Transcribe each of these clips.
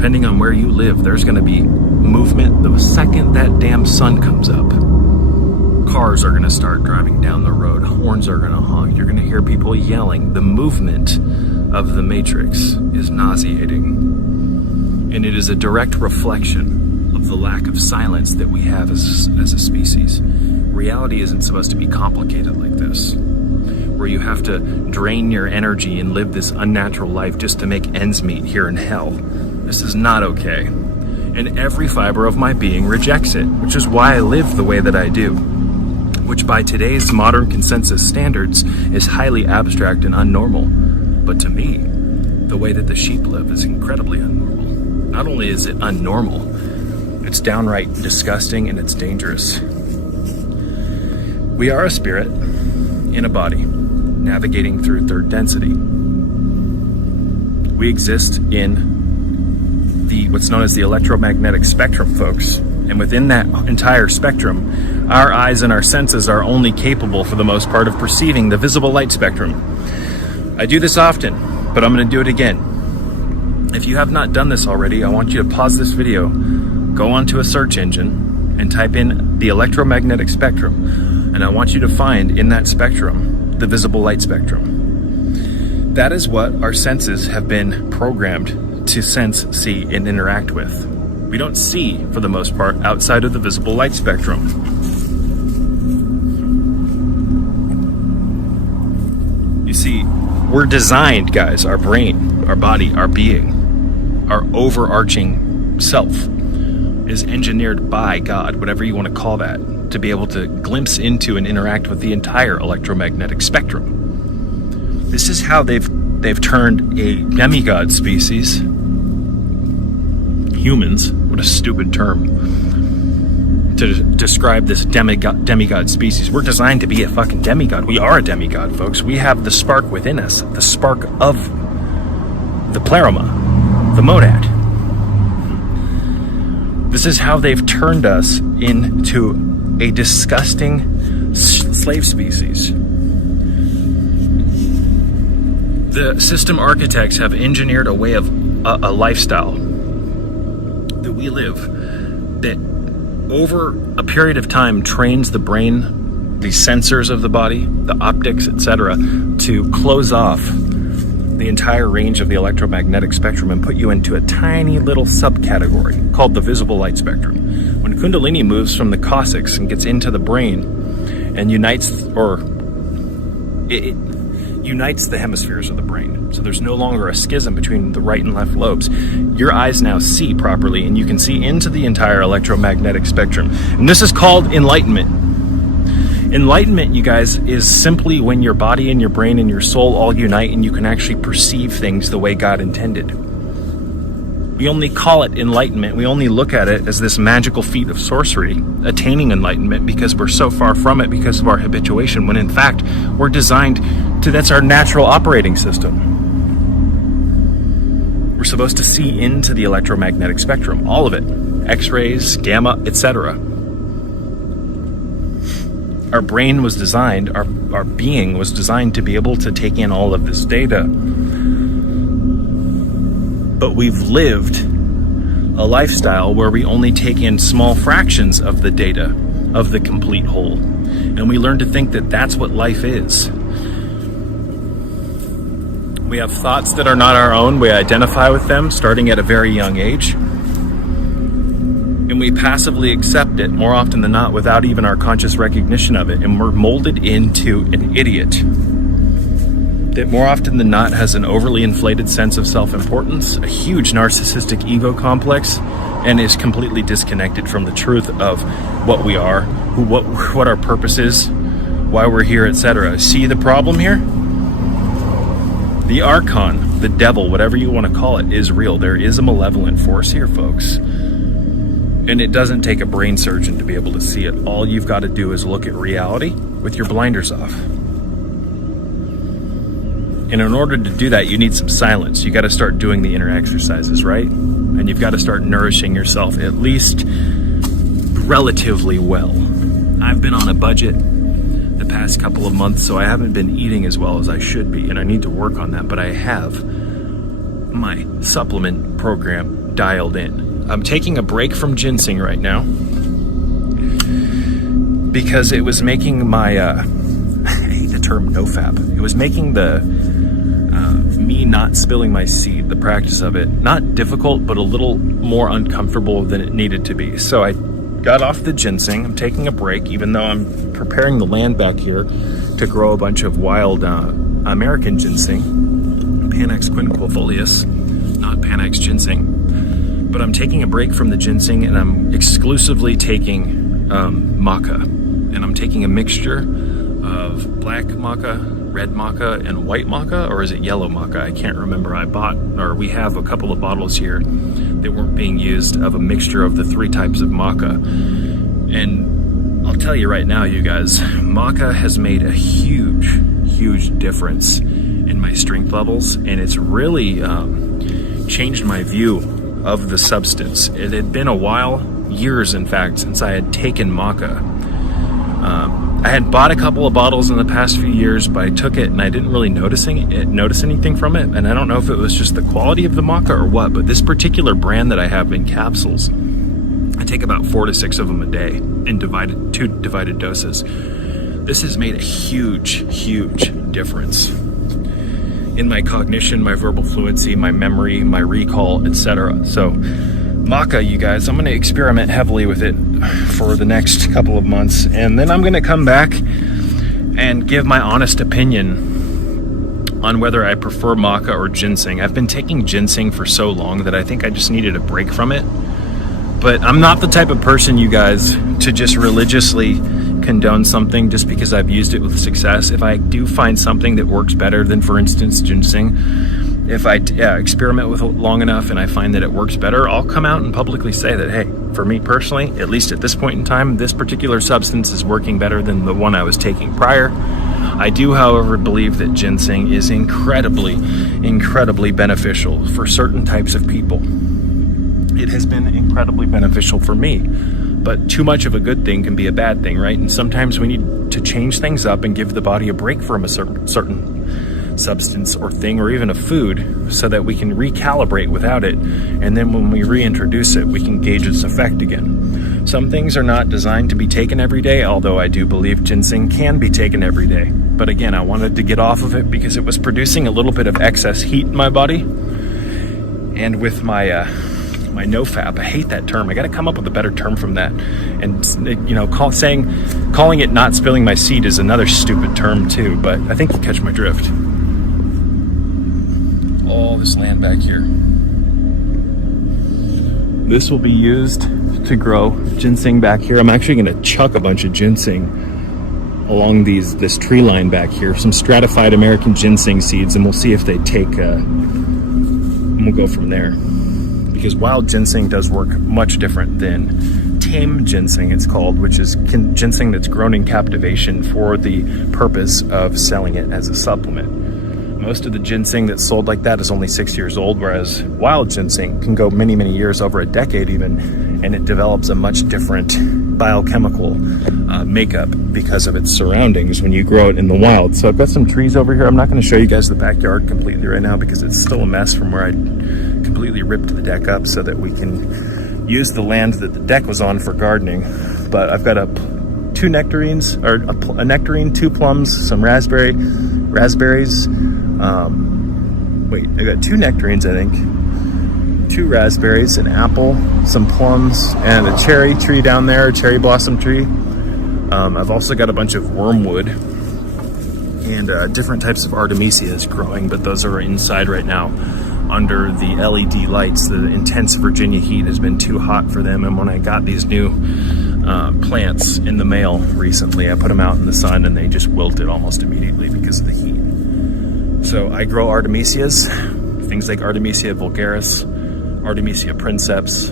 depending on where you live, there's going to be movement the second that damn sun comes up. Cars are going to start driving down the road. Horns are going to honk. You're going to hear people yelling. The movement of the Matrix is nauseating. And it is a direct reflection of the lack of silence that we have as a species. Reality isn't supposed to be complicated like this, where you have to drain your energy and live this unnatural life just to make ends meet here in hell. This is not okay. And every fiber of my being rejects it, which is why I live the way that I do, which by today's modern consensus standards is highly abstract and unnormal. But to me, the way that the sheep live is incredibly unnormal. Not only is it unnormal, it's downright disgusting and it's dangerous. We are a spirit in a body, navigating through third density. We exist in what's known as the electromagnetic spectrum, folks. And within that entire spectrum, our eyes and our senses are only capable, for the most part, of perceiving the visible light spectrum. I do this often, but I'm going to do it again. If you have not done this already, I want you to pause this video, go onto a search engine, and type in the electromagnetic spectrum. And I want you to find in that spectrum the visible light spectrum. That is what our senses have been programmed to sense, see, and interact with. We don't see, for the most part, outside of the visible light spectrum. You see, we're designed, guys, our brain, our body, our being, our overarching self is engineered by God, whatever you want to call that, to be able to glimpse into and interact with the entire electromagnetic spectrum. This is how they've turned a demigod species, humans, what a stupid term to describe this demigod species. We're designed to be a fucking demigod. We are a demigod, folks. We have the spark within us, the spark of the pleroma, the monad. This is how they've turned us into a disgusting slave species. The system architects have engineered a way of a lifestyle that we live that over a period of time trains the brain, the sensors of the body, the optics, etc., to close off the entire range of the electromagnetic spectrum and put you into a tiny little subcategory called the visible light spectrum. When Kundalini moves from the coccyx and gets into the brain and unites the hemispheres of the brain, so there's no longer a schism between the right and left lobes. Your eyes now see properly, and you can see into the entire electromagnetic spectrum. And this is called enlightenment. Enlightenment, you guys, is simply when your body and your brain and your soul all unite and you can actually perceive things the way God intended. We only call it enlightenment. We only look at it as this magical feat of sorcery, attaining enlightenment, because we're so far from it because of our habituation, when in fact, we're designed to, that's our natural operating system. We're supposed to see into the electromagnetic spectrum, all of it, X-rays, gamma, etc. Our brain was designed, our being was designed to be able to take in all of this data. But we've lived a lifestyle where we only take in small fractions of the data of the complete whole. And we learn to think that that's what life is. We have thoughts that are not our own. We identify with them starting at a very young age. And we passively accept it more often than not without even our conscious recognition of it. And we're molded into an idiot that more often than not has an overly inflated sense of self-importance, a huge narcissistic ego complex, and is completely disconnected from the truth of what we are, what our purpose is, why we're here, etc. See the problem here? The Archon, the devil, whatever you want to call it, is real. There is a malevolent force here, folks. And it doesn't take a brain surgeon to be able to see it. All you've got to do is look at reality with your blinders off. And in order to do that, you need some silence. You got to start doing the inner exercises, right? And you've got to start nourishing yourself at least relatively well. I've been on a budget the past couple of months, so I haven't been eating as well as I should be, and I need to work on that, but I have my supplement program dialed in. I'm taking a break from ginseng right now because it was making my, I hate the term nofap. It was making the, me not spilling my seed, the practice of it, not difficult, but a little more uncomfortable than it needed to be. So I got off the ginseng. I'm taking a break, even though I'm preparing the land back here to grow a bunch of wild American ginseng, Panax quinquefolius, not Panax ginseng. But I'm taking a break from the ginseng, and I'm exclusively taking maca. And I'm taking a mixture of black maca, red maca, and white maca, or is it yellow maca? I can't remember. We have a couple of bottles here that weren't being used of a mixture of the 3 types of maca. And I'll tell you right now, you guys, maca has made a huge difference in my strength levels, and it's really changed my view of the substance. It had been a while, years in fact, since I had taken maca. I had bought a couple of bottles in the past few years, but I took it and I didn't really notice anything from it. And I don't know if it was just the quality of the maca or what, but this particular brand that I have in capsules, I take about 4 to 6 of them a day in two divided doses. This has made a huge difference in my cognition, my verbal fluency, my memory, my recall, etc. So maca, you guys, I'm going to experiment heavily with it for the next couple of months, and then I'm going to come back and give my honest opinion on whether I prefer maca or ginseng. I've been taking ginseng for so long that I think I just needed a break from it. But I'm not the type of person, you guys, to just religiously condone something just because I've used it with success. If I do find something that works better than, for instance, ginseng, if I experiment with it long enough and I find that it works better, I'll come out and publicly say that, hey, for me personally, at least at this point in time, this particular substance is working better than the one I was taking prior. I do, however, believe that ginseng is incredibly beneficial for certain types of people. It has been incredibly beneficial for me, but too much of a good thing can be a bad thing, right? And sometimes we need to change things up and give the body a break from a certain substance or thing, or even a food, so that we can recalibrate without it, and then when we reintroduce it, we can gauge its effect again. Some things are not designed to be taken every day, although I do believe ginseng can be taken every day. But again, I wanted to get off of it because it was producing a little bit of excess heat in my body, and with my my nofap, I hate that term. I got to come up with a better term from that. And you know, calling it not spilling my seed is another stupid term too, but I think you catch my drift. All this land back here, this will be used to grow ginseng back here. I'm actually going to chuck a bunch of ginseng along this tree line back here, some stratified American ginseng seeds, and we'll see if they take, and we'll go from there. Because wild ginseng does work much different than tame ginseng, it's called, which is ginseng that's grown in captivation for the purpose of selling it as a supplement. Most of the ginseng that's sold like that is only 6 years old, whereas wild ginseng can go many years, over a decade even, and it develops a much different biochemical makeup because of its surroundings when you grow it in the wild. So I've got some trees over here. I'm not going to show you guys the backyard completely right now because it's still a mess from where I completely ripped the deck up so that we can use the land that the deck was on for gardening. But I've got two nectarines, or a nectarine, 2 plums, some raspberries. I got 2 nectarines, I think, 2 raspberries, an apple, some plums, and a cherry tree down there, a cherry blossom tree. I've also got a bunch of wormwood and different types of artemisias growing, but those are inside right now under the LED lights. The intense Virginia heat has been too hot for them, and when I got these new plants in the mail recently, I put them out in the sun and they just wilted almost immediately because of the heat. So I grow artemisias, things like Artemisia vulgaris, Artemisia princeps,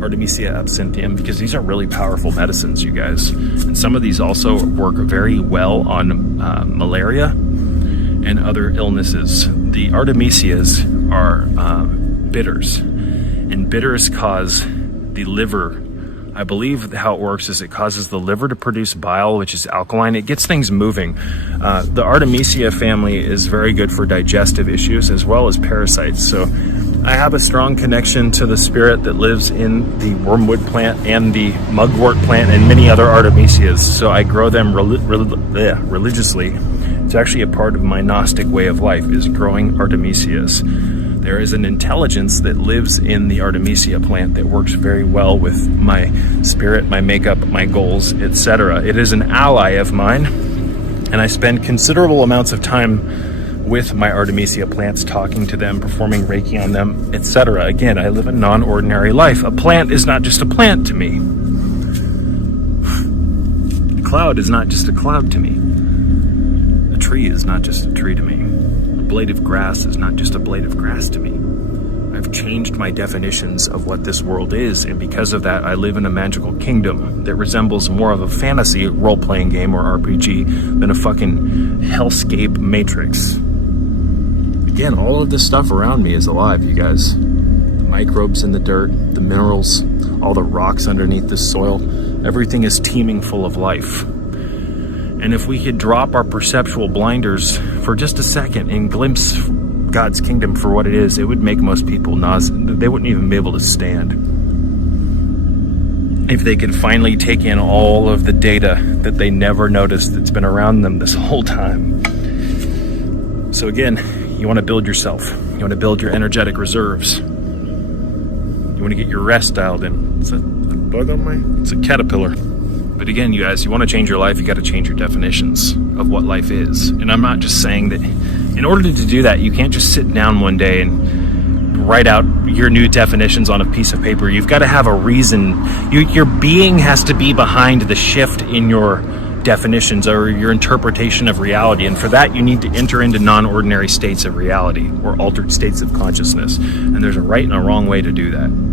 Artemisia absinthium, because these are really powerful medicines, you guys. And some of these also work very well on malaria and other illnesses. The artemisias are bitters, and bitters cause the liver I believe how it works is it causes the liver to produce bile, which is alkaline. It gets things moving. The Artemisia family is very good for digestive issues as well as parasites. So I have a strong connection to the spirit that lives in the wormwood plant and the mugwort plant and many other Artemisias. So I grow them religiously. It's actually a part of my Gnostic way of life, is growing Artemisias. There is an intelligence that lives in the Artemisia plant that works very well with my spirit, my makeup, my goals, etc. It is an ally of mine, and I spend considerable amounts of time with my Artemisia plants, talking to them, performing Reiki on them, etc. Again, I live a non-ordinary life. A plant is not just a plant to me. A cloud is not just a cloud to me. A tree is not just a tree to me. A blade of grass is not just a blade of grass to me. I've changed my definitions of what this world is, and because of that, I live in a magical kingdom that resembles more of a fantasy role-playing game or RPG than a fucking hellscape matrix. Again, all of this stuff around me is alive, you guys. The microbes in the dirt, the minerals, all the rocks underneath the soil, everything is teeming full of life. And if we could drop our perceptual blinders for just a second and glimpse God's kingdom for what it is, it would make most people nauseous. They wouldn't even be able to stand. If they could finally take in all of the data that they never noticed that's been around them this whole time. So again, you want to build yourself. You want to build your energetic reserves. You want to get your rest dialed in. Is that a bug on my? It's a caterpillar. But again, you guys, you want to change your life, you got to change your definitions of what life is. And I'm not just saying that in order to do that, you can't just sit down one day and write out your new definitions on a piece of paper. You've got to have a reason. Your being has to be behind the shift in your definitions or your interpretation of reality. And for that, you need to enter into non-ordinary states of reality or altered states of consciousness. And there's a right and a wrong way to do that.